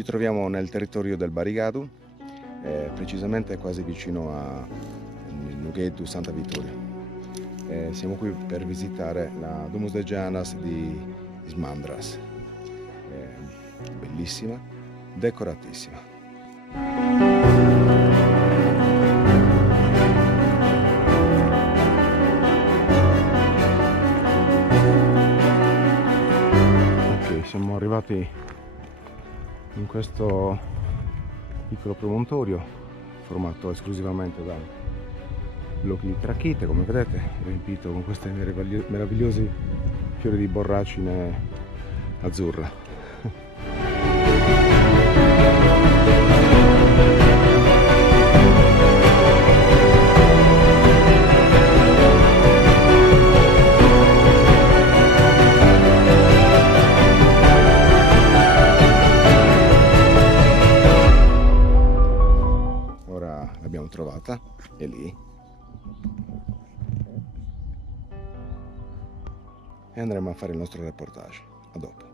Ci troviamo nel territorio del Barigadu, precisamente quasi vicino a Nughedu Santa Vittoria. Siamo qui per visitare la Domus de Janas di Ismandras, bellissima, decoratissima. Ok, siamo arrivati in questo piccolo promontorio formato esclusivamente da blocchi di tracchite, come vedete, riempito con questi meravigliosi fiori di borragine azzurra. Ora l'abbiamo trovata, è lì. E andremo a fare il nostro reportage. A dopo.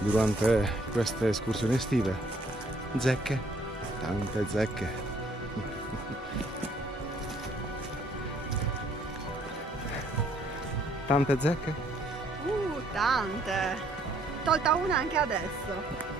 Durante queste escursioni estive, zecche, tante zecche. Tante zecche? Tante! Tolta una anche adesso.